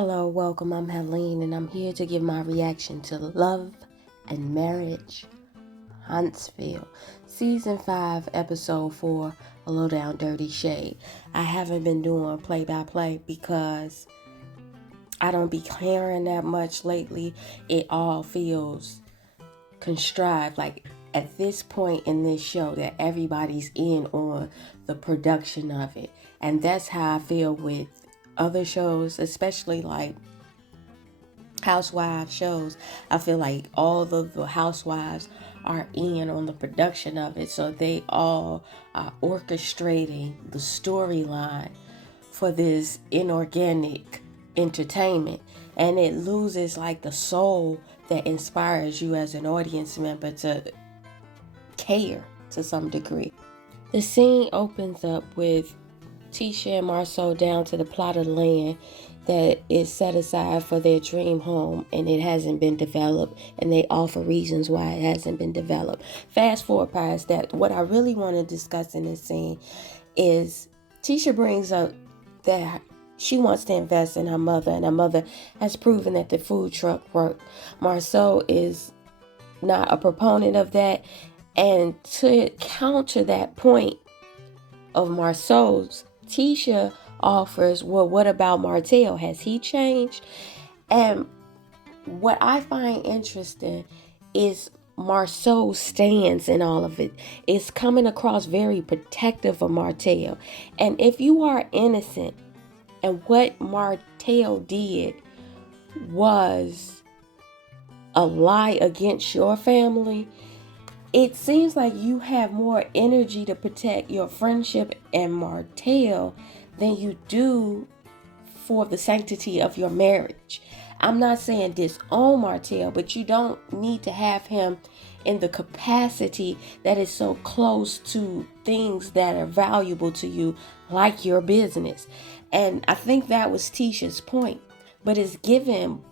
Hello, welcome. I'm Helene, and I'm here to give my reaction to Love and Marriage, Huntsville, Season 5, Episode 4, A Low Down Dirty Shade. I haven't been doing play-by-play because I don't be caring that much lately. It all feels contrived, like at this point in this show that everybody's in on the production of it. And that's how I feel with other shows, especially like housewives shows. I feel like all of the housewives are in on the production of it, so they all are orchestrating the storyline for this inorganic entertainment, and it loses like the soul that inspires you as an audience member to care to some degree. The scene opens up with Tisha and Marceau down to the plot of land that is set aside for their dream home, and it hasn't been developed, and they offer reasons why it hasn't been developed. Fast forward past that, what I really want to discuss in this scene is Tisha brings up that she wants to invest in her mother, and her mother has proven that the food truck worked. Marceau is not a proponent of that, and to counter that point of Marceau's, Tisha offers, well, what about Martell? Has he changed? And what I find interesting is Marceau's stance in all of it. It's coming across very protective of Martell. And if you are innocent and what Martell did was a lie against your family, it seems like you have more energy to protect your friendship and Martell than you do for the sanctity of your marriage. I'm not saying disown Martell, but you don't need to have him in the capacity that is so close to things that are valuable to you, like your business. And I think that was Tisha's point. But it's given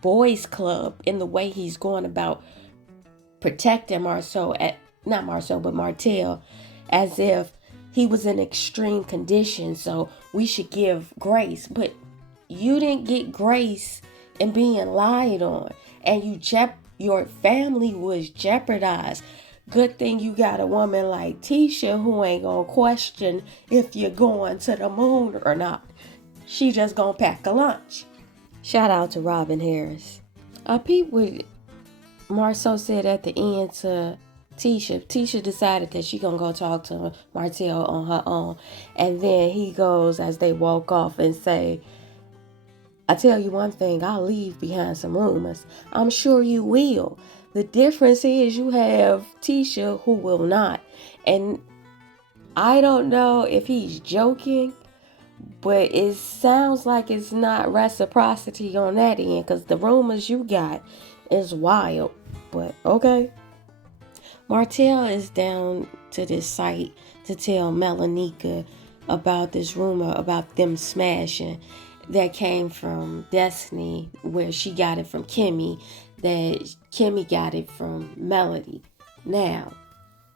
Boys Club in the way he's going about protecting Marceau, not Marceau, but Martell, as if he was in extreme condition, so we should give grace. But you didn't get grace in being lied on, and your family was jeopardized. Good thing you got a woman like Tisha who ain't gonna question if you're going to the moon or not. She just gonna pack a lunch. Shout out to Robin Harris. Pete would Marceau said at the end to Tisha. Tisha decided that she gonna go talk to Martell on her own. And then he goes as they walk off and say, I tell you one thing, I'll leave behind some rumors. I'm sure you will. The difference is you have Tisha who will not. And I don't know if he's joking, but it sounds like it's not reciprocity on that end, because the rumors you got is wild. But okay. Martell is down to this site to tell Melanika about this rumor about them smashing that came from Destiny, where she got it from Kimmy, that Kimmy got it from Melody. Now,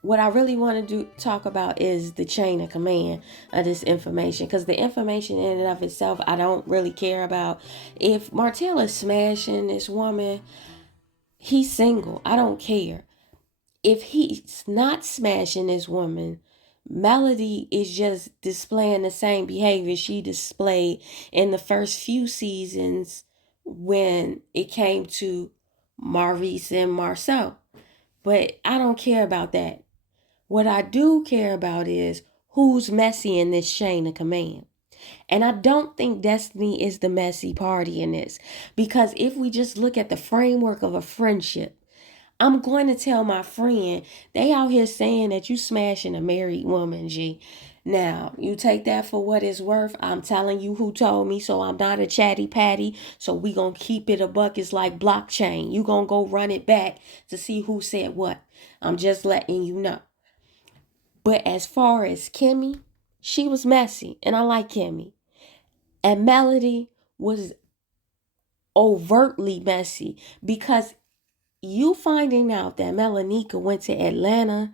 what I really want to talk about is the chain of command of this information, because the information in and of itself I don't really care about. If Martell is smashing this woman, he's single. I don't care. If he's not smashing this woman, Melody is just displaying the same behavior she displayed in the first few seasons when it came to Maurice and Marceau. But I don't care about that. What I do care about is who's messy in this chain of command. And I don't think Destiny is the messy party in this. Because if we just look at the framework of a friendship, I'm going to tell my friend, they out here saying that you smashing a married woman, G. Now, you take that for what it's worth. I'm telling you who told me, so I'm not a chatty patty. So we going to keep it a buck. It's like blockchain. You going to go run it back to see who said what. I'm just letting you know. But as far as Kimmy, she was messy, and I like Kimmy. And Melody was overtly messy, because you finding out that Melanika went to Atlanta,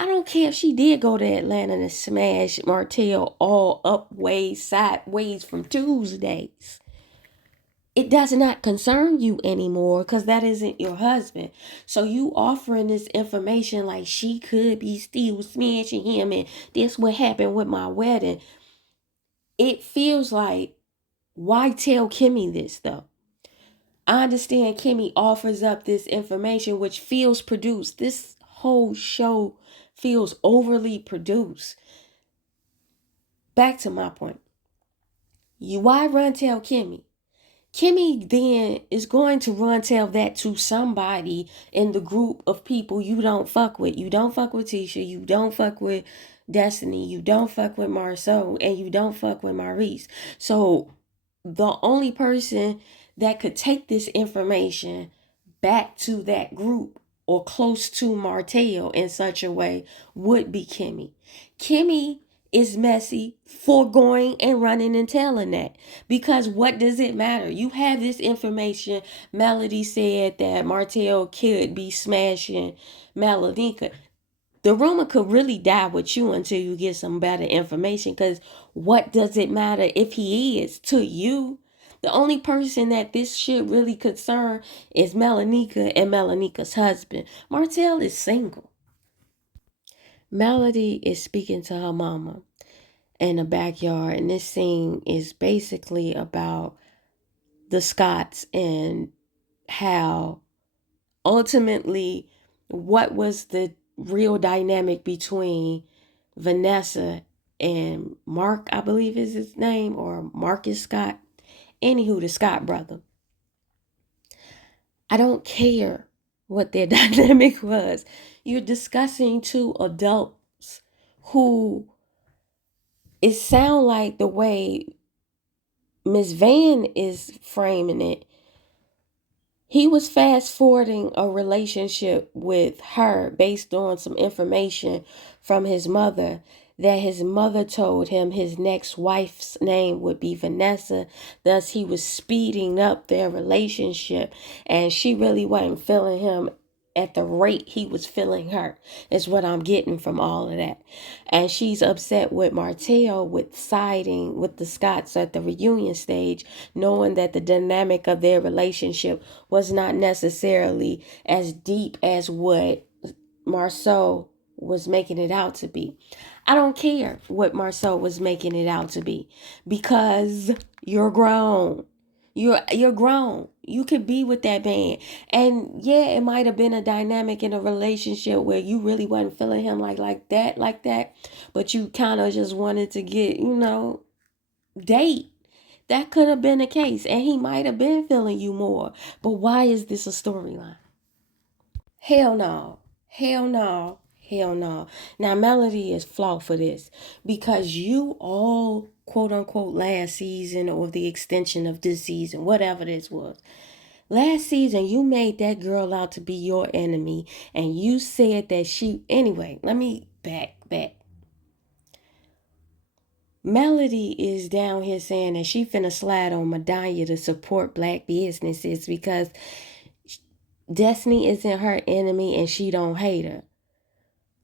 I don't care if she did go to Atlanta to smash Martell all up ways, sideways from Tuesdays. it does not concern you anymore because that isn't your husband. So you offering this information like she could be still smashing him and this what happened with my wedding. It feels like, why tell Kimmy this though? I understand Kimmy offers up this information which feels produced. This whole show feels overly produced. Back to my point. Why run tell Kimmy? Kimmy then is going to run tell that to somebody in the group of people you don't fuck with. You don't fuck with Tisha. You don't fuck with Destiny. You don't fuck with Marceau. And you don't fuck with Maurice. So the only person that could take this information back to that group or close to Martell in such a way would be Kimmy. Kimmy is messy for going and running and telling that, because what does it matter? You have this information. Melody said that Martell could be smashing Melonica. The rumor could really die with you until you get some better information, because what does it matter if he is to you? The only person that this shit really concern is Melonica and Melonica's husband. Martell is single. Melody is speaking to her mama in the backyard, and this scene is basically about the Scotts and how ultimately what was the real dynamic between Vanessa and Mark, I believe is his name, or Marcus Scott. Anywho, the Scott brother. I don't care what their dynamic was. You're discussing two adults who, it sound like the way Miss Van is framing it, he was fast forwarding a relationship with her based on some information from his mother, that his mother told him his next wife's name would be Vanessa. Thus, he was speeding up their relationship, and she really wasn't feeling him at the rate he was feeling her, is what I'm getting from all of that. And she's upset with Martell with siding with the Scotts at the reunion stage, knowing that the dynamic of their relationship was not necessarily as deep as what Marceau was making it out to be. I don't care what Marceau was making it out to be, because you're grown. You're grown. You could be with that man. And yeah, it might have been a dynamic in a relationship where you really wasn't feeling him like that, but you kind of just wanted to get, date. That could have been the case, and he might have been feeling you more. But why is this a storyline? Hell no. Hell no. Hell no. Now, Melody is flawed for this, because you all, quote unquote, last season or the extension of this season, whatever this was, last season, you made that girl out to be your enemy, and you said that she. Anyway, let me back. Melody is down here saying that she finna slide on Madonna to support black businesses because Destiny isn't her enemy and she don't hate her.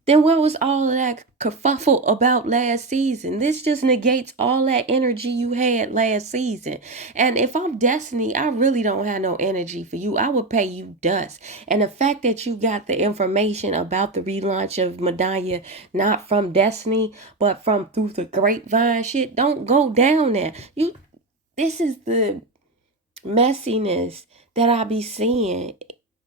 Then what was all of that kerfuffle about last season? This just negates all that energy you had last season. And if I'm Destiny, I really don't have no energy for you. I would pay you dust. And the fact that you got the information about the relaunch of Madonna not from Destiny, but from through the grapevine shit, don't go down there. This is the messiness that I be seeing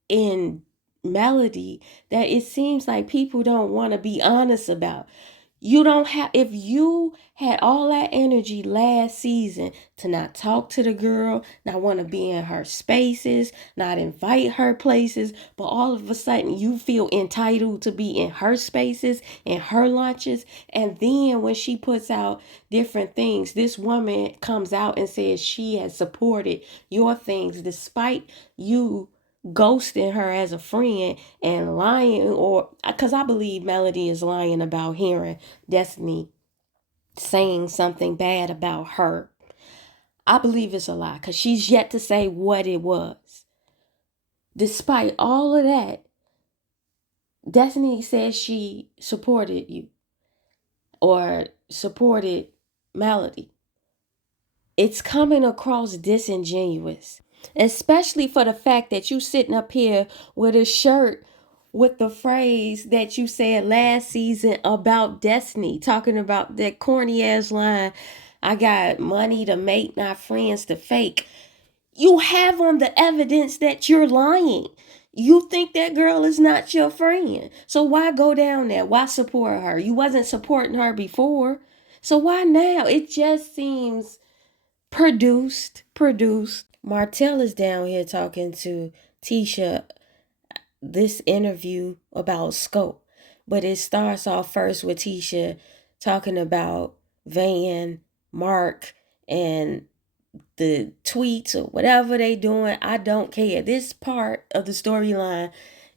in Melody, that it seems like people don't want to be honest about. You don't have, if you had all that energy last season to not talk to the girl, not want to be in her spaces, not invite her places, but all of a sudden you feel entitled to be in her spaces, in her lunches. And then when she puts out different things, this woman comes out and says she has supported your things despite you ghosting her as a friend and lying, or because I believe Melody is lying about hearing Destiny saying something bad about her. I believe it's a lie because she's yet to say what it was. Despite all of that, Destiny says she supported you or supported Melody. it's coming across disingenuous, especially for the fact that you sitting up here with a shirt with the phrase that you said last season about Destiny, talking about that corny ass line, I got money to make, not friends to fake. You have on the evidence that you're lying. You think that girl is not your friend. So why go down there? Why support her? You wasn't supporting her before. So why now? It just seems produced. Martell is down here talking to Tisha this interview about scope. But it starts off first with Tisha talking about Van, Mark, and the tweets or whatever they doing. I don't care. This part of the storyline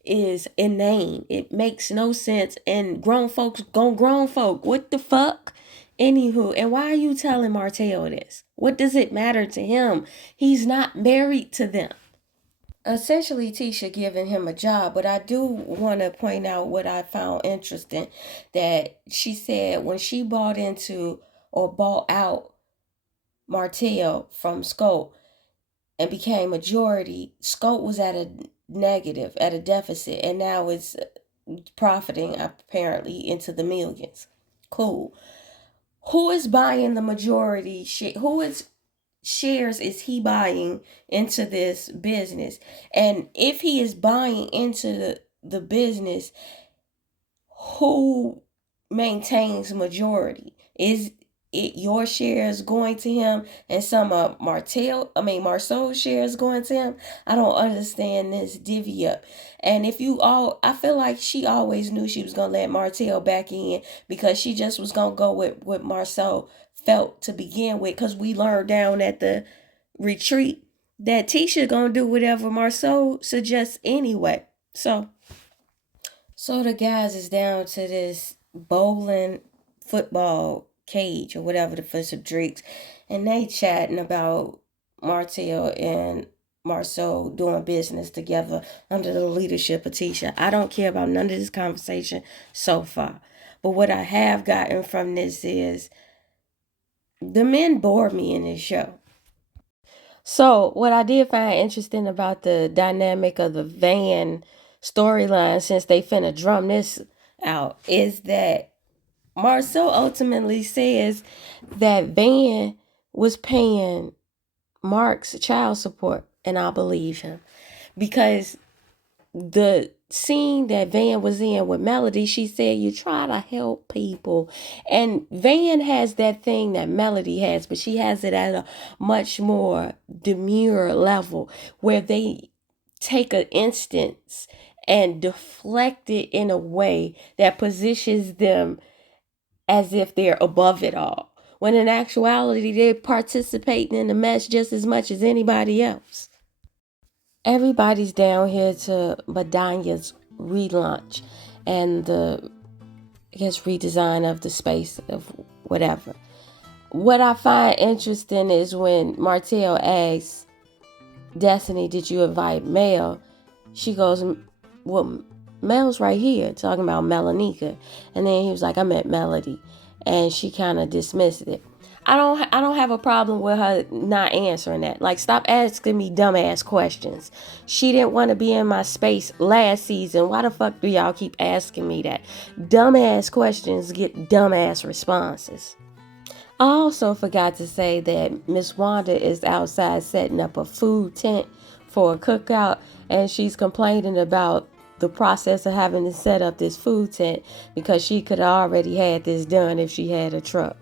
is inane. It makes no sense. And grown folks gon' grown folk. What the fuck? Anywho, and why are you telling Martell this? What does it matter to him? He's not married to them. Essentially, Tisha giving him a job, but I do want to point out what I found interesting, that she said when she bought into or bought out Martell from Scope and became majority, Scope was at a negative, at a deficit, and now it's profiting apparently into the millions. Cool. Who is buying the majority share? Who is shares is he buying into this business? And if he is buying into the business, who maintains majority? Is it your shares going to him and some of Marceau's shares going to him? I don't understand this divvy up. And I feel like she always knew she was gonna let Martell back in, because she just was gonna go with what Marceau felt to begin with, because we learned down at the retreat that Tisha gonna do whatever Marceau suggests anyway. So the guys is down to this bowling football cage or whatever the fuss of drinks, and they chatting about Martell and Marceau doing business together under the leadership of Tisha. I don't care about none of this conversation so far. But what I have gotten from this is the men bore me in this show. So what I did find interesting about the dynamic of the Van storyline, since they finna drum this out, is that Marceau ultimately says that Van was paying Mark's child support, and I believe him, because the scene that Van was in with Melody, she said you try to help people, and Van has that thing that Melody has, but she has it at a much more demure level, where they take an instance and deflect it in a way that positions them as if they're above it all, when in actuality they're participating in the mess just as much as anybody else. Everybody's down here to Madonna's relaunch and the, I guess, redesign of the space of whatever. What I find interesting is when Martell asks Destiny, did you invite Mel? She goes, well, Mel's right here, talking about Melanika. And then he was like, I meant Melody. And she kind of dismissed it. I don't have a problem with her not answering that. Like, stop asking me dumbass questions. She didn't want to be in my space last season. Why the fuck do y'all keep asking me that? Dumbass questions get dumbass responses. I also forgot to say that Miss Wanda is outside setting up a food tent for a cookout, and she's complaining about the process of having to set up this food tent, because she could have already had this done if she had a truck.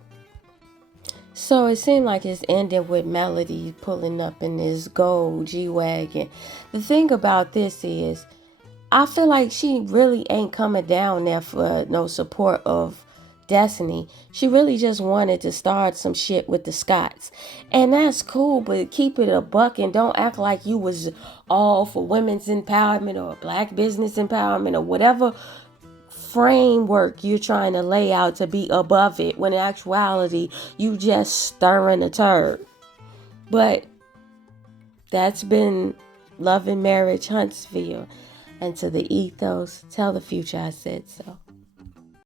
So it seemed like it's ending with Melody pulling up in this gold G-Wagon. The thing about this is, I feel like she really ain't coming down there for no support of Destiny. She really just wanted to start some shit with the Scotts. And that's cool, but keep it a buck and don't act like you was all for women's empowerment or black business empowerment or whatever framework you're trying to lay out to be above it, when in actuality you just stirring a turd. But that's been Love and Marriage Huntsville. And to the ethos, tell the future I said so.